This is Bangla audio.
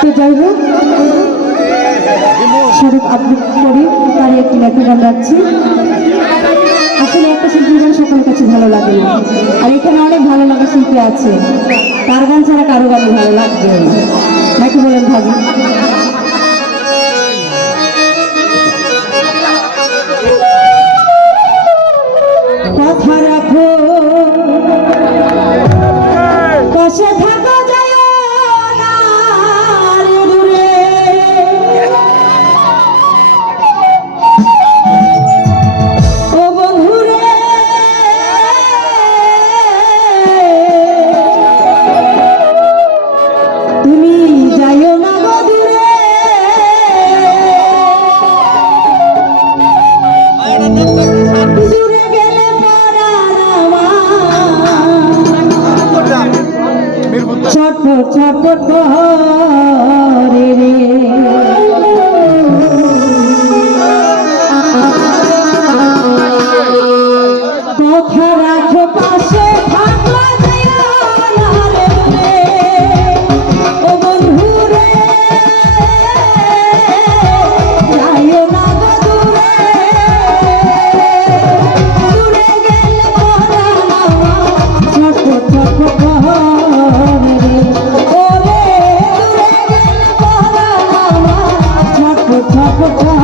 তো যাই হোক আবৃত্তি করি তারই একটি লেখা গান রাখছি আসলে একটা শিল্পী গান সকলের কাছে ভালো লাগে। আর এখানে অনেক ভালো লাগা শিল্পী আছে। তার গান ছাড়া কারও গানই ভালো লাগবে। নাকি বলেন ভাবি? কথা রাখো। কষে 我不。